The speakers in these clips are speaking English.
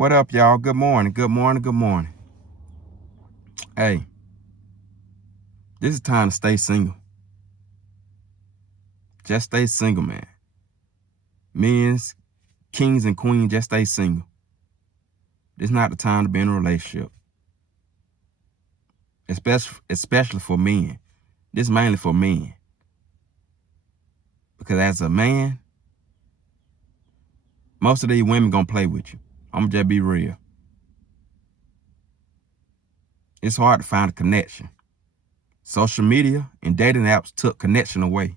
What up, y'all? Good morning. Good morning. Good morning. Hey, this is time to stay single. Just stay single, man. Men's, kings and queens, just stay single. This is not the time to be in a relationship. Especially for men. This is mainly for men. Because as a man, most of these women gonna play with you. I'm gonna just be real. It's hard to find a connection. Social media and dating apps took connection away.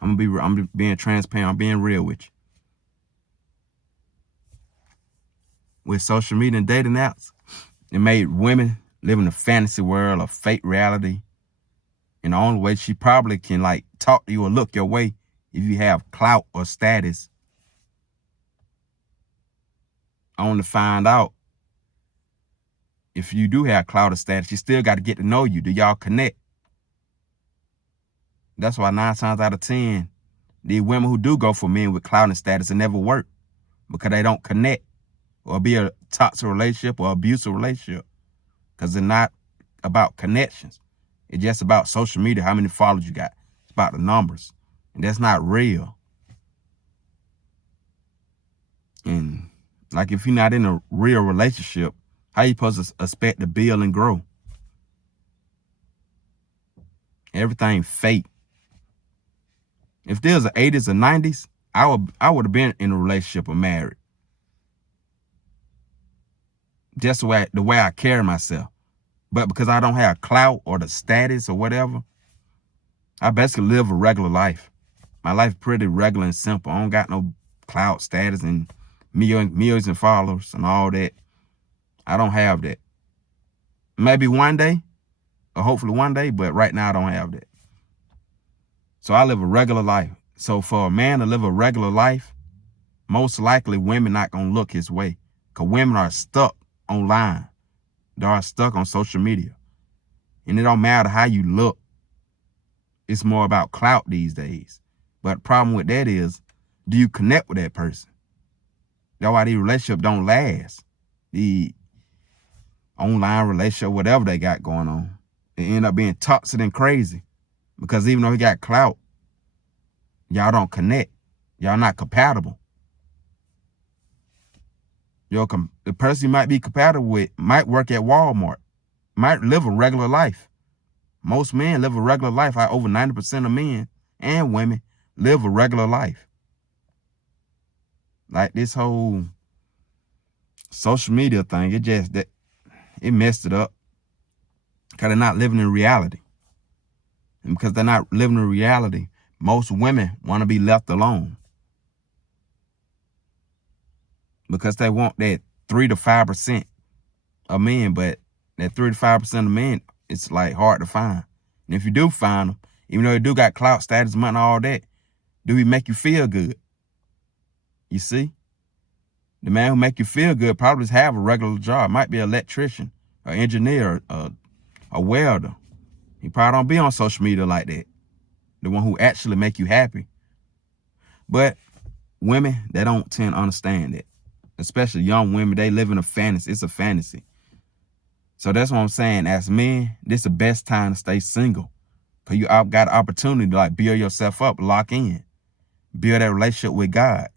I'm being transparent. I'm being real with you. With social media and dating apps, it made women live in a fantasy world of fake reality. And the only way she probably can talk to you or look your way if you have clout or status. Only find out if you do have clout or status, you still got to get to know you. Do y'all connect? That's why 9 times out of 10, the women who do go for men with clout and status, it never work because they don't connect or be a toxic relationship or abusive relationship because they're not about connections. It's just about social media, how many followers you got. It's about the numbers, and that's not real. And if you're not in a real relationship, how you supposed to expect to build and grow? Everything fake. If there's the 80s or 90s, I would have been in a relationship or married. Just the way I carry myself. But because I don't have clout or the status or whatever, I basically live a regular life. My life is pretty regular and simple. I don't got no clout, status, and millions and followers and all that. I don't have that. Maybe one day, or hopefully one day, but right now I don't have that. So I live a regular life. So for a man to live a regular life, most likely women not gonna look his way, because women are stuck online. They are stuck on social media. And it don't matter how you look. It's more about clout these days. But the problem with that is, do you connect with that person? That's why these relationships don't last. The online relationship, whatever they got going on, it end up being toxic and crazy. Because even though he got clout, y'all don't connect. Y'all not compatible. The person you might be compatible with might work at Walmart, might live a regular life. Most men live a regular life. Like over 90% of men and women live a regular life. Like this whole social media thing, it messed it up. Because they're not living in reality. And because they're not living in reality, most women want to be left alone. Because they want that 3 to 5% of men, but that 3 to 5% of men, it's hard to find. And if you do find them, even though they do got clout, status, money, all that, do he make you feel good? You see? The man who make you feel good probably just have a regular job. Might be an electrician, an engineer, a welder. He probably don't be on social media like that. The one who actually make you happy. But women, they don't tend to understand that. Especially young women, they live in a fantasy. It's a fantasy. So that's what I'm saying. As men, this is the best time to stay single. Because you got an opportunity to build yourself up, lock in. Build that relationship with God.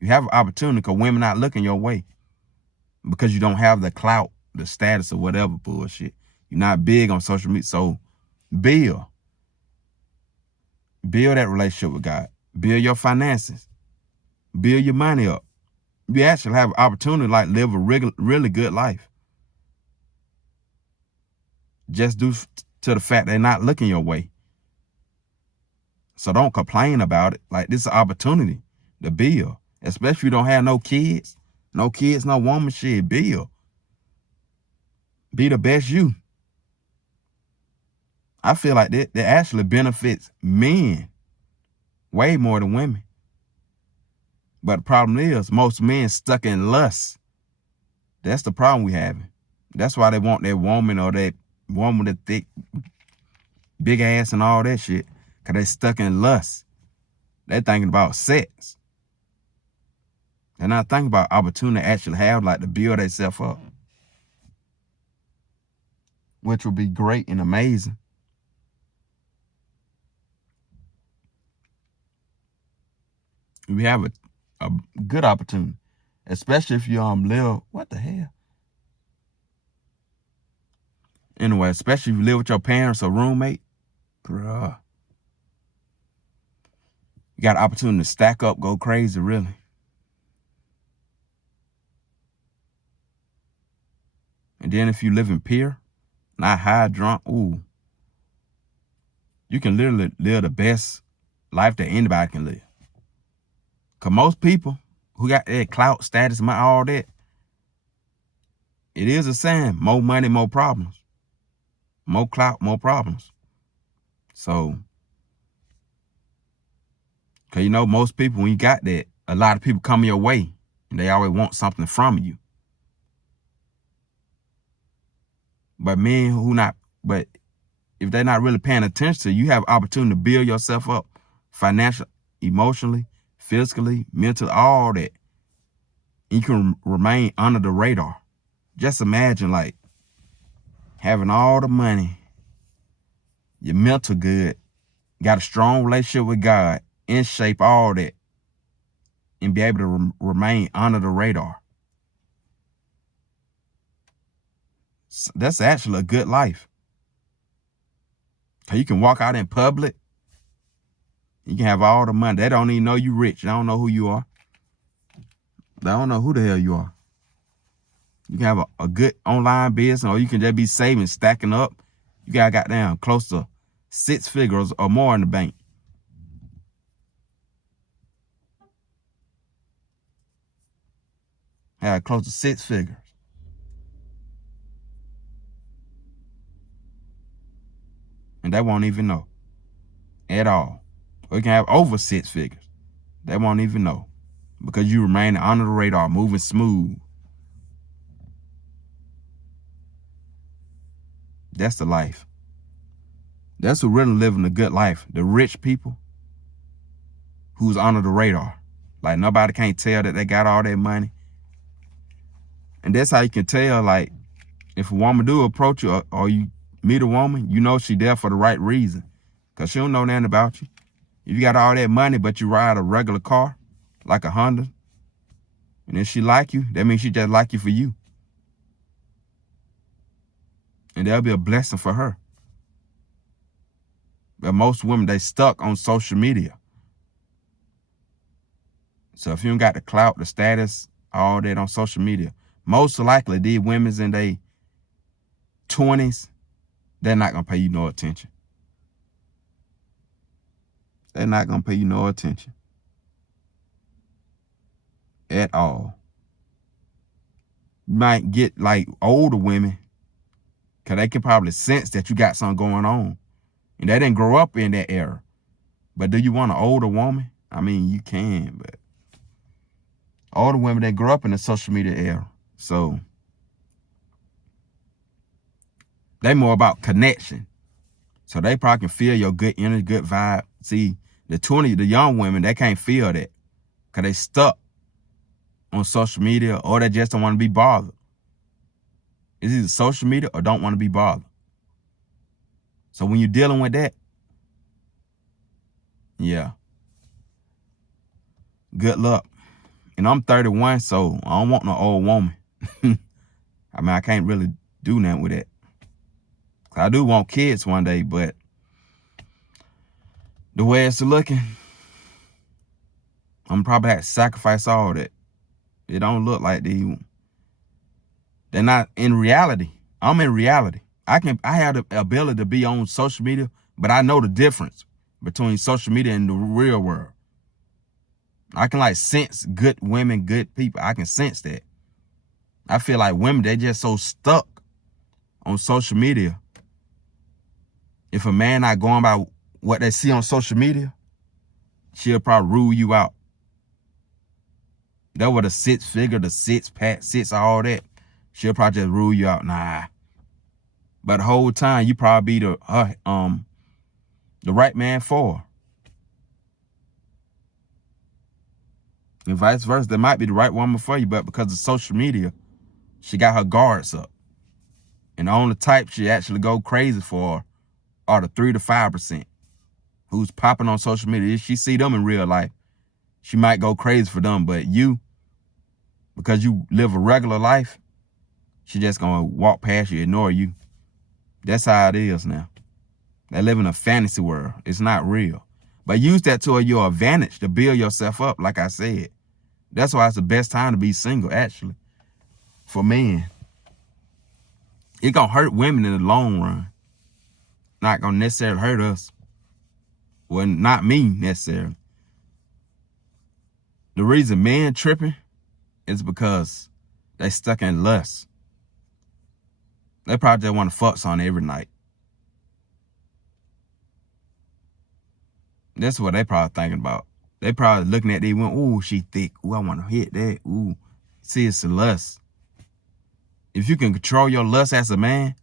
You have an opportunity because women not looking your way. Because you don't have the clout, the status, or whatever bullshit. You're not big on social media. So build that relationship with God. Build your finances. Build your money up. You actually have an opportunity to live a really good life. Just due to the fact they're not looking your way. So don't complain about it. This is an opportunity to build. Especially if you don't have no kids. No kids, no woman, shit. Build. Be the best you. I feel like that actually benefits men way more than women. But the problem is, most men stuck in lust. That's the problem we having. That's why they want that woman or that woman with a thick, big ass and all that shit. Because they stuck in lust. They thinking about sex. They're And I think about opportunity to actually have like to build themselves up, which would be great and amazing. We have a good opportunity, especially if you live. What the hell? Anyway, especially if you live with your parents or roommate, bruh. You got an opportunity to stack up, go crazy, really. And then if you live in peer, not high, drunk, ooh, you can literally live the best life that anybody can live. Because most people who got that clout, status, all that, it is a saying, more money, more problems. More clout, more problems. So, because you know, most people, when you got that, a lot of people come your way and they always want something from you. But if they're not really paying attention to you, have opportunity to build yourself up financially, emotionally, physically, mentally, all that. And you can remain under the radar. Just imagine like having all the money, your mental good, got a strong relationship with God, in shape, all that, and be able to remain under the radar. So that's actually a good life. Cause you can walk out in public, you can have all the money. They don't even know you rich. They don't know who you are. They don't know who the hell you are. You can have a good online business, or you can just be saving, stacking up. You got down close to 6 figures or more in the bank. Have close to 6 figures. And they won't even know at all. Or you can have over 6 figures. They won't even know because you remain under the radar, moving smooth. That's the life. That's who really living a good life. The rich people who's under the radar. Like nobody can't tell that they got all that money. And that's how you can tell, like, if a woman do approach you or you meet a woman, you know she there for the right reason. Because she don't know nothing about you. If you got all that money, but you ride a regular car, like a Honda, and if she like you, that means she just like you for you. And that'll be a blessing for her. But most women, they stuck on social media. So if you don't got the clout, the status, all that on social media, most likely these women's in their 20s, they're not going to pay you no attention. They're not going to pay you no attention. At all. You might get like older women, because they can probably sense that you got something going on. And they didn't grow up in that era. But do you want an older woman? I mean, you can, but older women that grew up in the social media era. So they more about connection. So they probably can feel your good energy, good vibe. See, the young women, they can't feel that because they stuck on social media, or they just don't want to be bothered. It's either social media or don't want to be bothered. So when you're dealing with that, yeah, good luck. And I'm 31, so I don't want no old woman. I mean, I can't really do nothing with that. I do want kids one day, but the way it's looking, I'm probably have to sacrifice all that. It don't look like they're not in reality. I'm in reality. I have the ability to be on social media, but I know the difference between social media and the real world. I can like sense good women, good people. I can sense that. I feel like women, they just so stuck on social media. If a man not going by what they see on social media, she'll probably rule you out. That was the 6 figure, the 6-pack, 6, all that. She'll probably just rule you out. Nah. But the whole time, you probably be the right man for her. And vice versa. There might be the right woman for you, but because of social media, she got her guards up. And the only type she actually go crazy for are the 3 to 5% who's popping on social media. If she see them in real life, she might go crazy for them. But you, because you live a regular life, she just gonna walk past you, ignore you. That's how it is now. They live in a fantasy world. It's not real. But use that to your advantage to build yourself up, like I said. That's why it's the best time to be single, actually, for men. It gonna hurt women in the long run. Not gonna necessarily hurt us. Well, not me necessarily. The reason men tripping is because they stuck in lust. They probably just want to fuck on every night. That's what they probably thinking about. They probably looking at these women, ooh, she thick. Ooh, I want to hit that. Ooh. See, it's the lust. If you can control your lust as a man,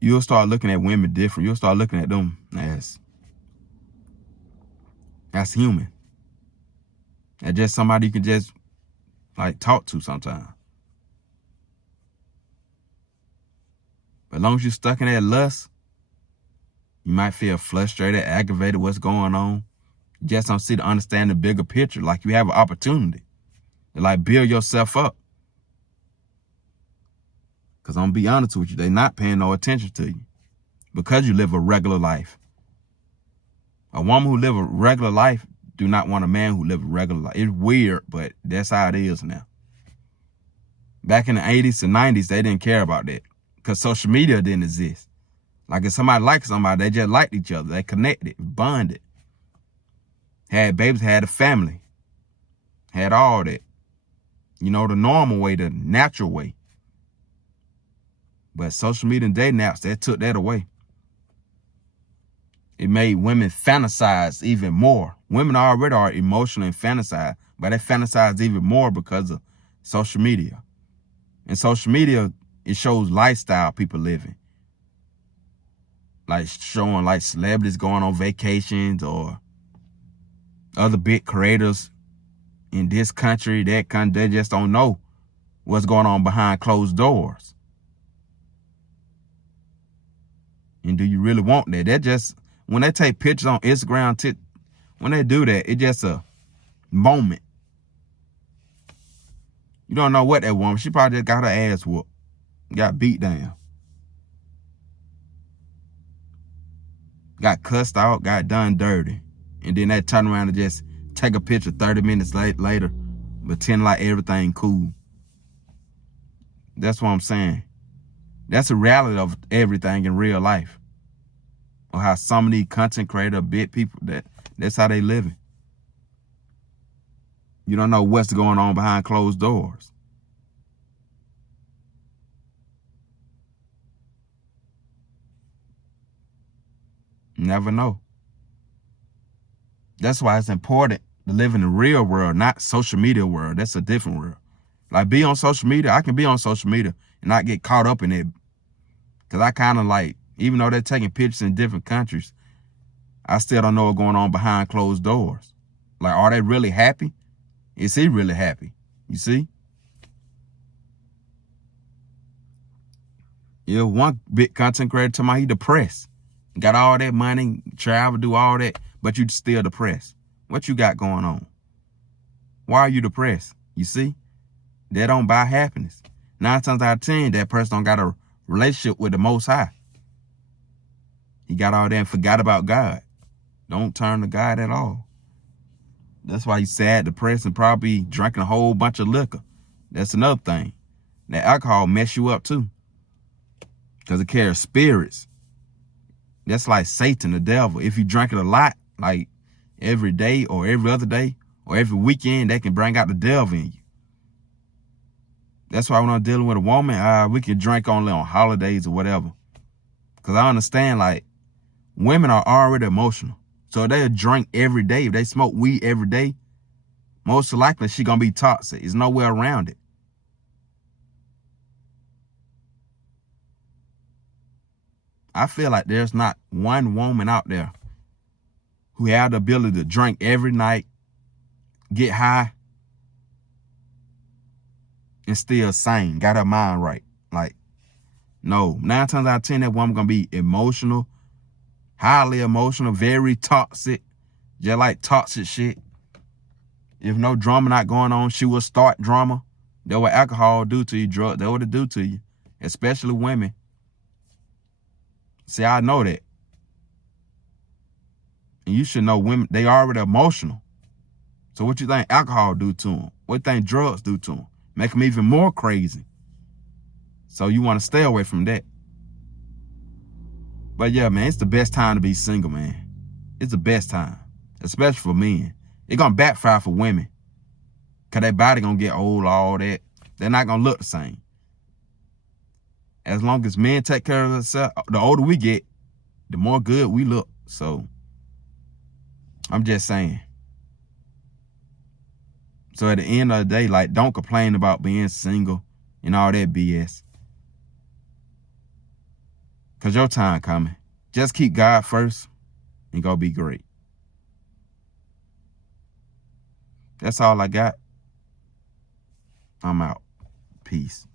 you'll start looking at women different. You'll start looking at them as human. And just somebody you can just like talk to sometimes. But as long as you're stuck in that lust, you might feel frustrated, aggravated, what's going on. You just don't see to understand the bigger picture. Like you have an opportunity to like build yourself up. Because I'm gonna be honest with you, they're not paying no attention to you because you live a regular life. A woman who live a regular life do not want a man who live a regular life. It's weird, but that's how it is now. Back in the 80s and 90s, they didn't care about that because social media didn't exist. Like if somebody liked somebody, they just liked each other. They connected, bonded, had babies, had a family, had all that. You know, the normal way, the natural way. But social media and dating apps, they took that away. It made women fantasize even more. Women already are emotional and fantasize, but they fantasize even more because of social media. And social media, it shows lifestyle people living. Like showing like celebrities going on vacations or other big creators in this country, that country. They just don't know what's going on behind closed doors. And do you really want that? That just, when they take pictures on Instagram, when they do that, it's just a moment. You don't know what that woman, she probably just got her ass whooped, got beat down, got cussed out, got done dirty. And then they turn around and just take a picture 30 minutes later, pretend like everything cool. That's what I'm saying. That's the reality of everything in real life. Or how some of these content creator, big people, that's how they living. You don't know what's going on behind closed doors. Never know. That's why it's important to live in the real world, not social media world. That's a different world. Like be on social media. I can be on social media and not get caught up in it. Because I kind of like, even though they're taking pictures in different countries, I still don't know what's going on behind closed doors. Like, are they really happy? Is he really happy? You see? Yeah, one big content creator told me he depressed. Got all that money, travel, do all that, but you still depressed. What you got going on? Why are you depressed? You see? They don't buy happiness. 9 times out of 10, that person don't got a relationship with the Most High. He got all that and forgot about God. Don't turn to God at all. That's why he's sad, depressed, and probably drinking a whole bunch of liquor. That's another thing. That alcohol mess you up too. Because it carries spirits. That's like Satan, the devil. If you drink it a lot, like every day or every other day or every weekend, that can bring out the devil in you. That's why when I'm dealing with a woman, we can drink only on holidays or whatever. Because I understand, like, women are already emotional. So they'll drink every day. If they smoke weed every day, most likely she going to be toxic. There's no way around it. I feel like there's not one woman out there who have the ability to drink every night get high, and still sane, got her mind right. Like, no, 9 times out of 10, that woman gonna be emotional, highly emotional, very toxic, just like toxic shit. If no drama not going on, she will start drama. That's what alcohol do to you, drugs, that's what it do to you, especially women. See, I know that. And you should know women, they already emotional. So what you think alcohol do to them? What you think drugs do to them? Make them even more crazy. So you want to stay away from that. But yeah, man, it's the best time to be single, man. It's the best time, especially for men. It's going to backfire for women because their body going to get old, all that. They're not going to look the same. As long as men take care of themselves, the older we get, the more good we look. So I'm just saying. So at the end of the day, like, don't complain about being single and all that BS. Because your time coming. Just keep God first and go be great. That's all I got. I'm out. Peace.